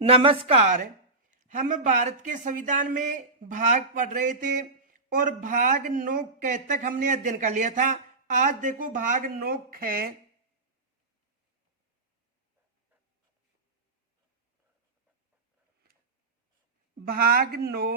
नमस्कार। हम भारत के संविधान में भाग पढ़ रहे थे और भाग 9 क तक हमने अध्ययन कर लिया था। आज देखो भाग 9 ख। भाग 9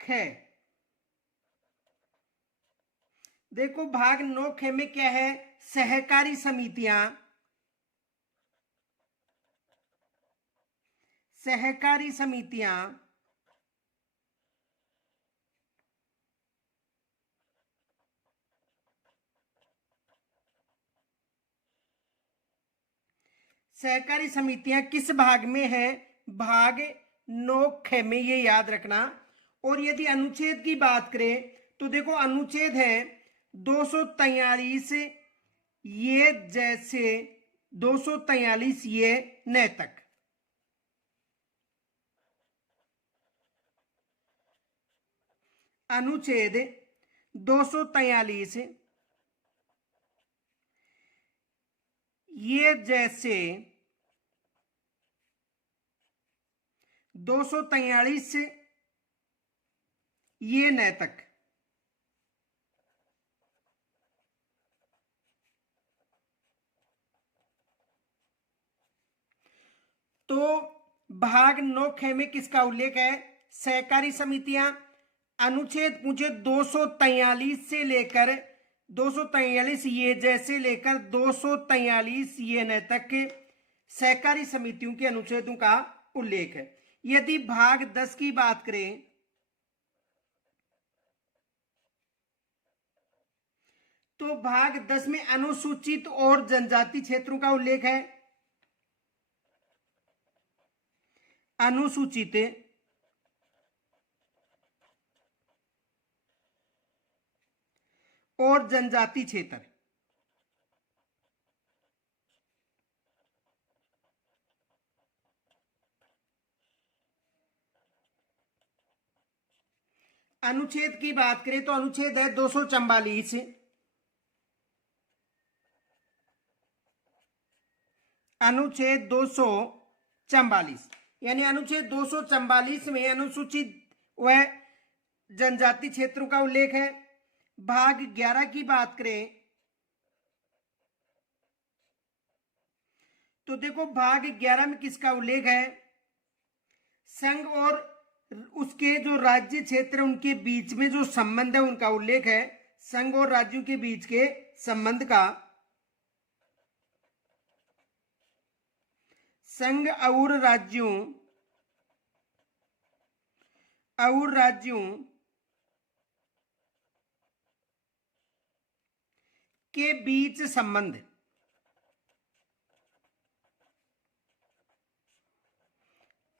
ख। देखो भाग 9 ख में क्या है? सहकारी समितियां। सहकारी समितियां सहकारी समितियां किस भाग में है? भाग 9 ख में, ये याद रखना। और यदि अनुच्छेद की बात करें तो देखो अनुच्छेद है 243 ये जैसे 243 ये न तक। अनुच्छेद 243 ये जैसे 243 ये न तक। तो भाग 9 ख में किसका उल्लेख है? सहकारी समितियां। अनुच्छेद पूछे 243 से लेकर 243 ये जैसे लेकर 243 ये न तक के सहकारी समितियों के अनुच्छेदों का उल्लेख है। यदि भाग 10 की बात करें तो भाग 10 में अनुसूचित और जनजाति क्षेत्रों का उल्लेख है। अनुसूचित और जनजाति क्षेत्र। अनुच्छेद की बात करें तो अनुच्छेद है 244। अनुच्छेद 244 यानी अनुच्छेद 244 में अनुसूचित व जनजाति क्षेत्रों का उल्लेख है। भाग 11 की बात करें तो देखो भाग 11 में किसका उल्लेख है? संघ और उसके जो राज्य क्षेत्र उनके बीच में जो संबंध है उनका उल्लेख है। संघ और राज्यों के बीच के संबंध का। संघ और राज्यों के बीच संबंध।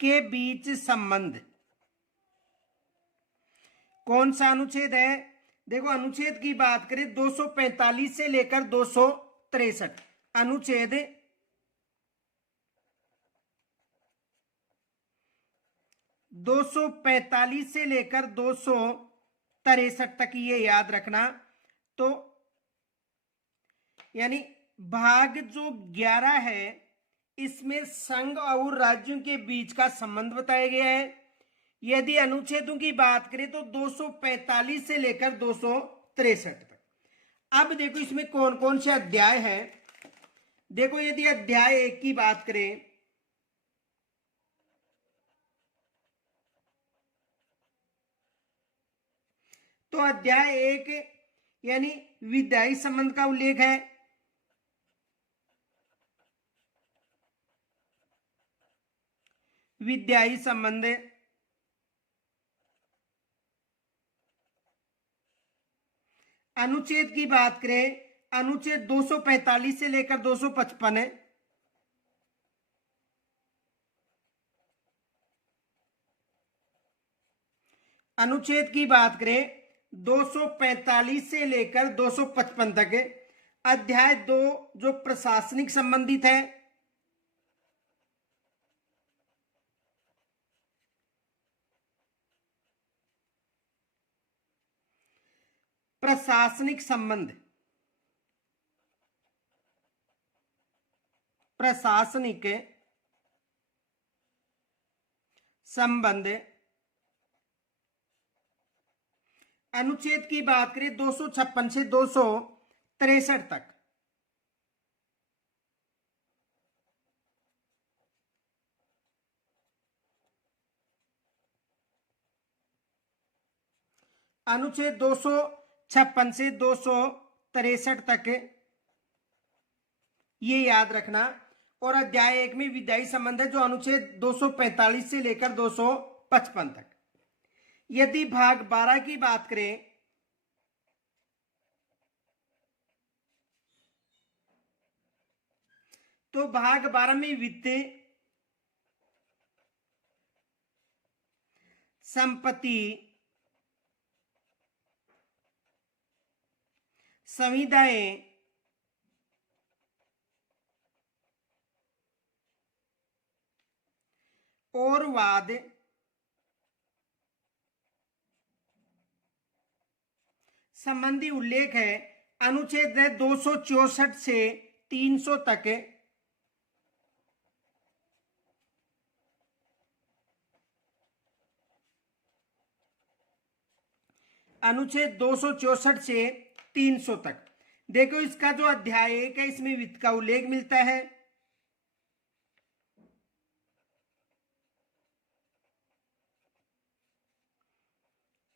के बीच संबंध कौन सा अनुच्छेद है? देखो अनुच्छेद की बात करें 245 से लेकर 263। अनुच्छेद 245 से लेकर 263 तक, ये याद रखना। तो यानी भाग जो 11 है इसमेमें संघ और राज्यों के बीच का संबंध बताया गया है। यदि अनुच्छेदों की बात करें तो 245 से लेकर 263 तक। अब देखो इसमें कौन कौन से अध्याय हैं। देखो यदि अध्याय 1 की बात करें तो अध्याय 1 यानी विधायी संबंध का उल्लेख है। विधायी संबंध। अनुच्छेद की बात करें अनुच्छेद 245 से लेकर 255 है। अनुच्छेद की बात करें 245 से लेकर 255 तक है। अध्याय 2 जो प्रशासनिक संबंधित है। प्रशासनिक संबंध। प्रशासनिक संबंध। अनुच्छेद की बात करें 256 से 263 तक। अनुच्छेद 256 से 263 तक ये याद रखना। और अध्याय 1 में विधायी संबंध है जो अनुच्छेद 245 से लेकर 255 तक। यदि भाग 12 की बात करें तो भाग 12 में वित्त, संपत्ति, संविदाएं, और वाद संबंधी उल्लेख है। अनुच्छेद 264 से 300 तक। अनुच्छेद 264 से 300 तक। देखो इसका जो अध्याय 1 है इसमें वित्त का उल्लेख मिलता है।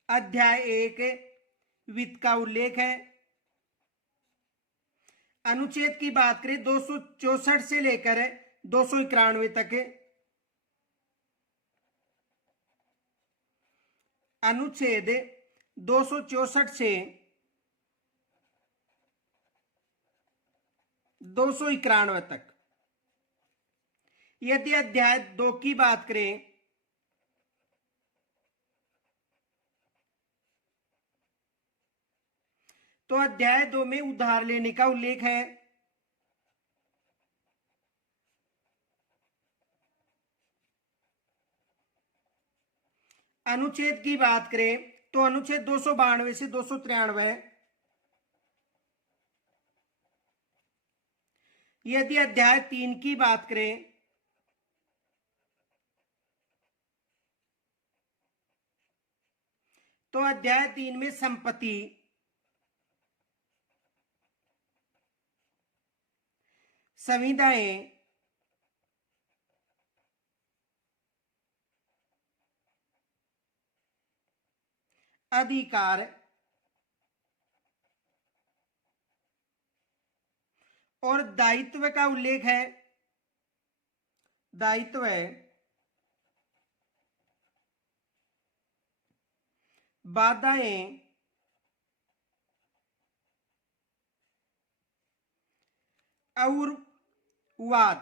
अध्याय 1 वित्त का उल्लेख है। अनुच्छेद की बात करें 264 से लेकर 291 तक। अनुच्छेद 264 से 291 तक। यदि अध्याय 2 की बात करें तो अध्याय 2 में उधार लेने का उल्लेख है। अनुच्छेद की बात करें तो अनुच्छेद 292 से 293। यदि अध्याय 3 की बात करें तो अध्याय 3 में संपत्ति, संविदाएं, अधिकार और दायित्व का उल्लेख है। दायित्व है बाधाएं, और वाद।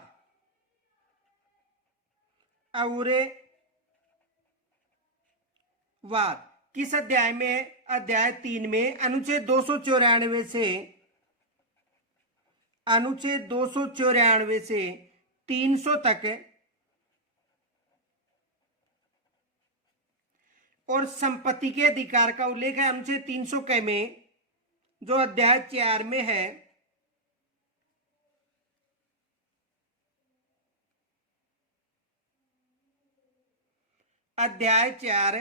और वाद किस अध्याय में? अध्याय 3 में अनुच्छेद 294 से 300 तक। और संपत्ति के अधिकार का उल्लेख है अनुच्छेद 300 के में जो अध्याय 4 में है। अध्याय 4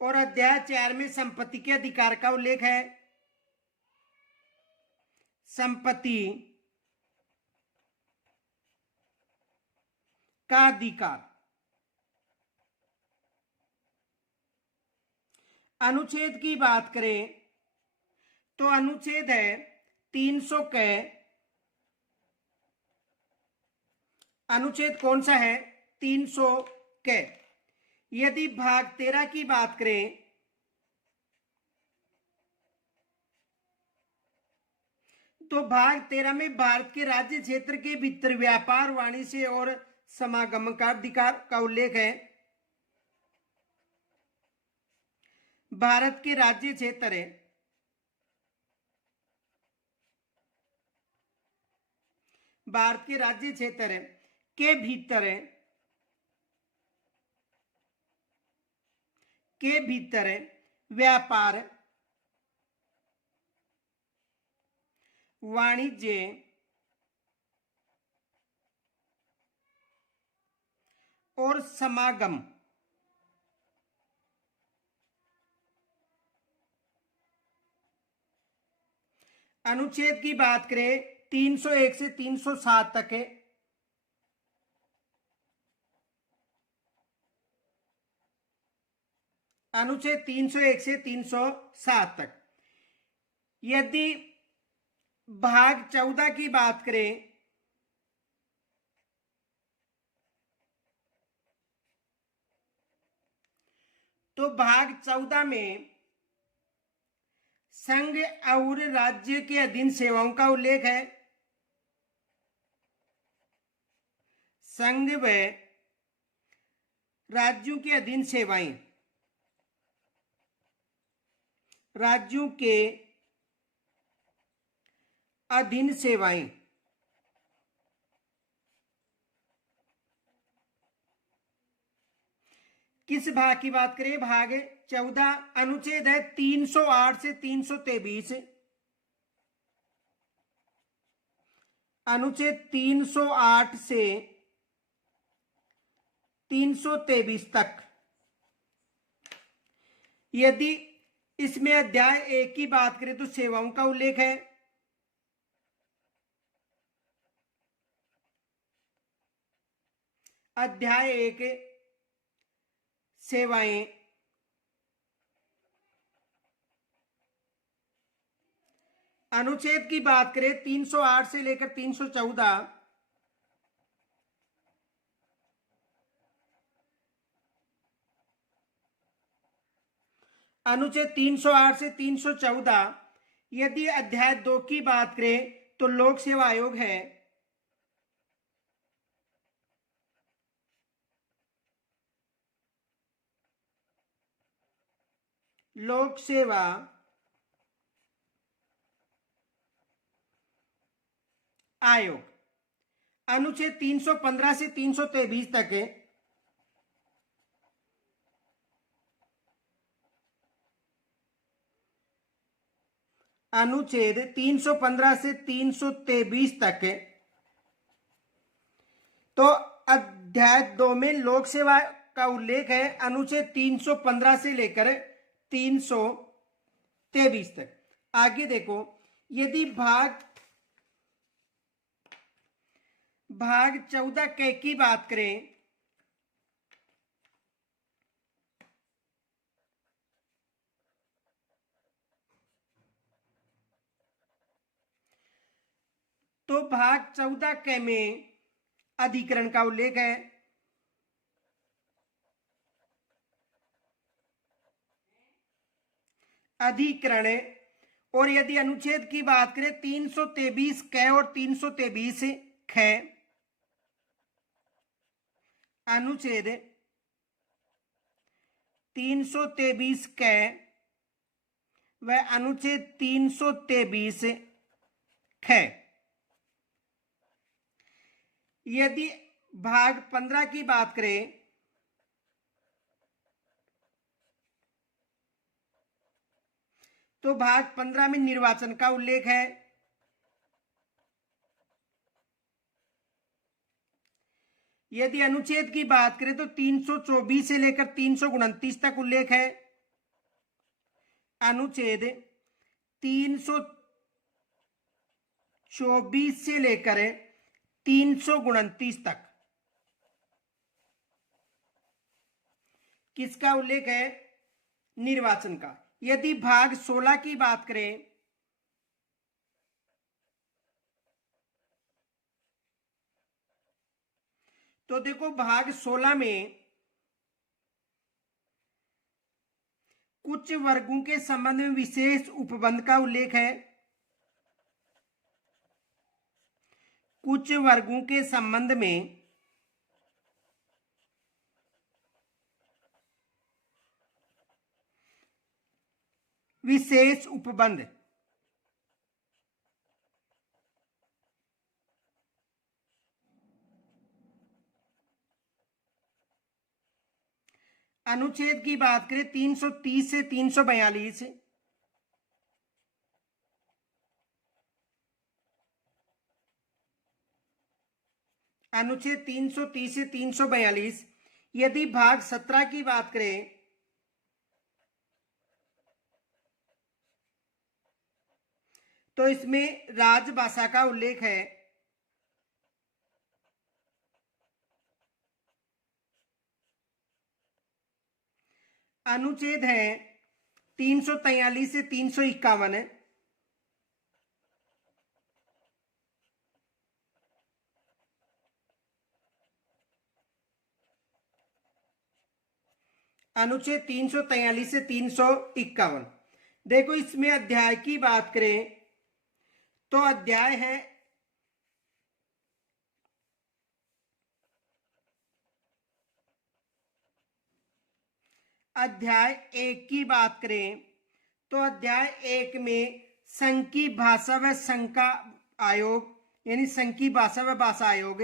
और अध्याय 4 में संपत्ति के अधिकार का उल्लेख है। संपत्ति का अधिकार। अनुच्छेद की बात करें तो अनुच्छेद है 300 के। अनुच्छेद कौन सा है? 300 के। यदि भाग 13 की बात करें तो भाग 13 में भारत के राज्य क्षेत्र के भीतर व्यापार, वाणिज्य और समागम का अधिकार का उल्लेख है। भारत के राज्य क्षेत्र है, भारत के राज्य क्षेत्र के भीतर व्यापार, वाणिज्य और समागम। अनुच्छेद की बात करें 301 से 307 तक है। अनुच्छेद 301 से 307 तक। यदि भाग 14 की बात करें तो भाग 14 में संघ और राज्य के अधीन सेवाओं का उल्लेख है। संघ व राज्यों के अधीन सेवाएं, राज्यों के अधीन सेवाएं। किस भाग की बात करें? भाग 14 अनुच्छेद है 308 से 323। अनुच्छेद 308 से 323 तक। यदि इसमें अध्याय 1 की बात करें तो सेवाओं का उल्लेख है। अध्याय 1 सेवाएं। अनुच्छेद की बात करें 308 से लेकर 314। अनुच्छेद 308 से 314। यदि अध्याय 2 की बात करें तो लोक सेवा आयोग है। लोक सेवा आयोग। अनुच्छेद 315 से 323 तक है। अनुच्छेद 315 से 323 तक है। तो अध्याय 2 में लोक सेवा का उल्लेख है। अनुच्छेद 315 से लेकर 323 तक। आगे देखो, यदि भाग 14 के की बात करें तो भाग 14 के में अधिकरण का उल्लेख है। अधिकरण। और यदि अनुच्छेद की बात करें 323 क और 323 ख। अनुच्छेद 323 क व अनुच्छेद 323 ख। यदि भाग 15 की बात करें तो भाग 15 में निर्वाचन का उल्लेख है। यदि अनुच्छेद की बात करें तो 324 से लेकर 329 तक उल्लेख है। अनुच्छेद 324 से लेकर 329 तक किसका उल्लेख है? निर्वाचन का। यदि भाग 16 की बात करें तो देखो, भाग 16 में कुछ वर्गों के संबंध में विशेष उपबंध का उल्लेख है। कुछ वर्गों के संबंध में विशेष उपबंध। अनुच्छेद की बात करें 330 से 342। अनुच्छेद 330 से 342। यदि भाग 17 की बात करें तो इसमें राजभाषा का उल्लेख है। अनुच्छेद है 343 से 351। अनुच्छेद 343 से 351। देखो इसमें अध्याय की बात करें तो अध्याय है अध्याय 1 की बात करें तो अध्याय 1 में संघ की भाषा व संघ का आयोग यानी संघ की भाषा व भाषा आयोग,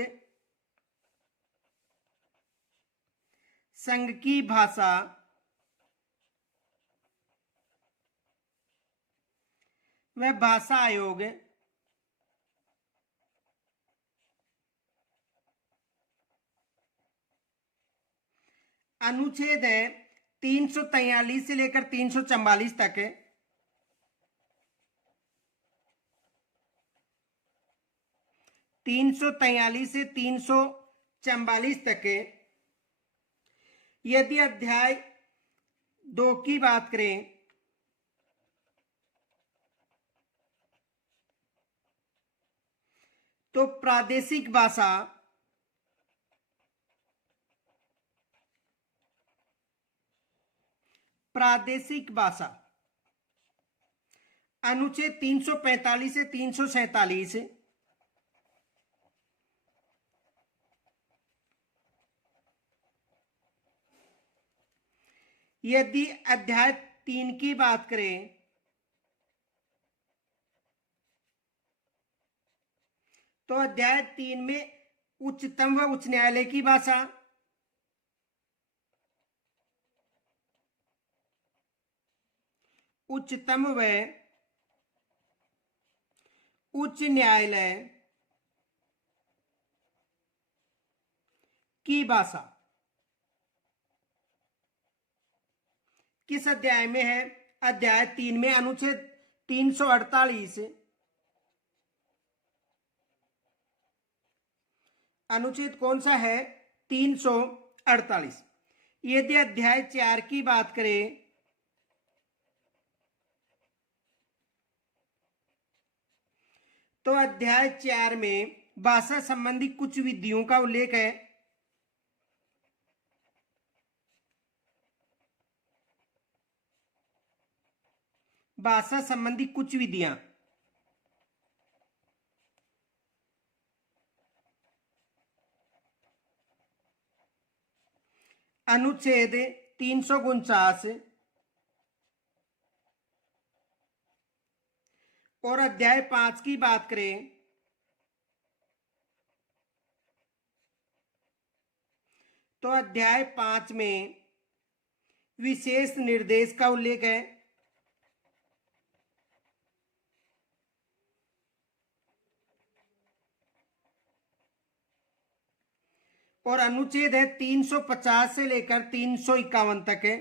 संघ की भाषा व भाषा आयोग, अनुच्छेद है 343 से लेकर 344 तक है। तीन सौ तैयलीस से 344 तक है। यदि अध्याय 2 की बात करें तो प्रादेशिक भाषा, प्रादेशिक भाषा, अनुच्छेद 345 से 347। यदि अध्याय 3 की बात करें तो अध्याय 3 में उच्चतम व उच्च न्यायालय की भाषा, उच्चतम व उच्च न्यायालय की भाषा किस अध्याय में है? अध्याय 3 में अनुच्छेद 348। अनुच्छेद कौन सा है? 348। यदि अध्याय 4 की बात करें तो अध्याय 4 में भाषा संबंधी कुछ विधियों का उल्लेख है। भाषा संबंधी कुछ विधियां, अनुच्छेद 349 और अध्याय 5 की बात करें तो अध्याय 5 में विशेष निर्देश का उल्लेख है। और अनुच्छेद है 350 से लेकर 351 तक है।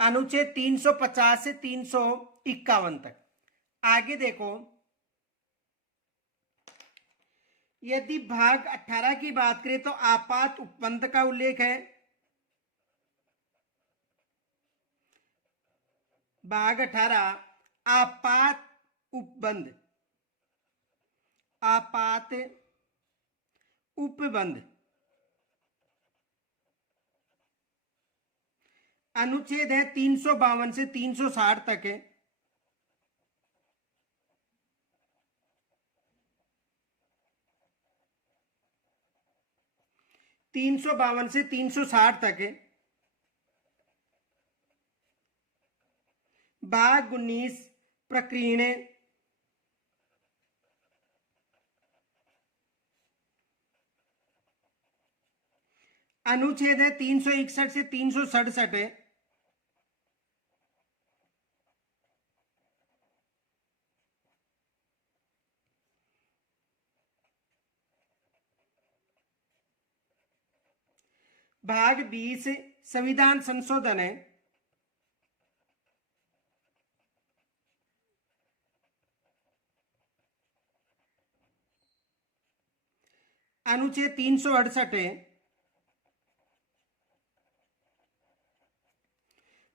अनुच्छेद 350 से 351 तक। आगे देखो, यदि भाग 18 की बात करें तो आपात उपबंध का उल्लेख है। भाग 18 आपात उपबंध, आपात उपबंध, अनुच्छेद है 352 से 360 तक है। तीन सौ बावन से 360 तक है। भाग 19 प्रकीर्णन, अनुच्छेद है 361 से 367 है। भाग 20 संविधान संशोधन है। अनुच्छेद 368 है।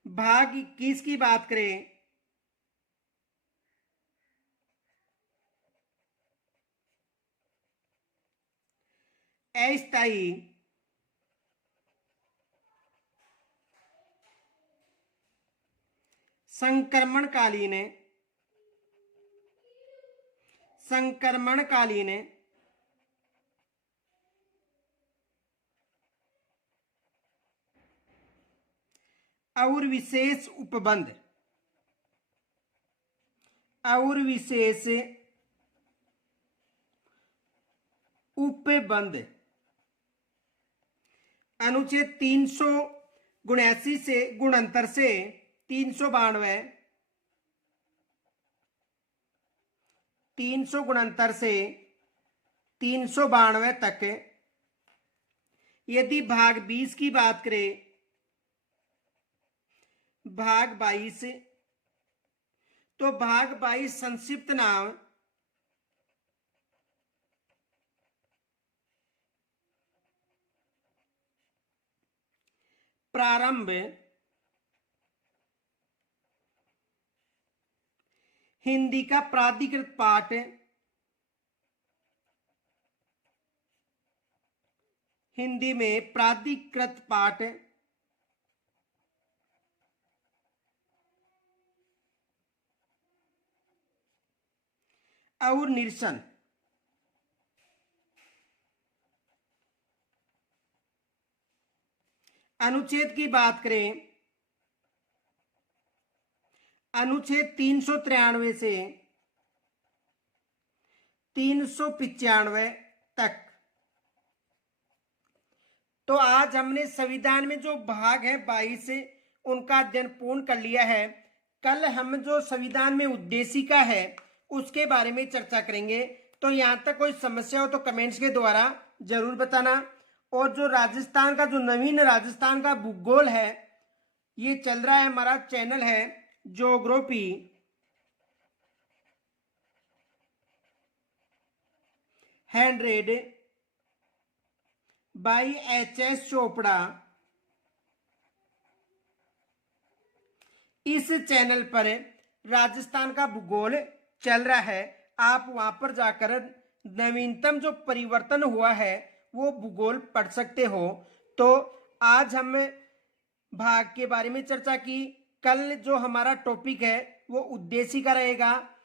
भाग 21 की बात करें, अस्थायी संक्रमणकालीन और विशेष उपबंध अनुच्छेद 379 से 392 से 392 तक। यदि भाग 20 की बात करें, भाग 22, तो भाग 22 संक्षिप्त नाम प्रारंभ, हिंदी का प्राधिकृत पाठ, हिंदी में प्राधिकृत पाठ और निरसन। अनुच्छेद की बात करें, अनुच्छेद 393 से 395 तक। तो आज हमने संविधान में जो भाग है 22 उनका अध्ययन पूर्ण कर लिया है। कल हम जो संविधान में उद्देशिका है उसके बारे में चर्चा करेंगे। तो यहाँ तक कोई समस्या हो तो कमेंट्स के द्वारा जरूर बताना। और जो राजस्थान का जो नवीन राजस्थान का भूगोल है, ये चल रहा है, हमारा चैनल है geography hundred by HS Chopra. इस चैनल पर राजस्थान का भूगोल चल रहा है। आप वहां पर जाकर नवीनतम जो परिवर्तन हुआ है वो भूगोल पढ़ सकते हो। तो आज हम भाग के बारे में चर्चा की। कल जो हमारा टॉपिक है वो उद्देशिका रहेगा।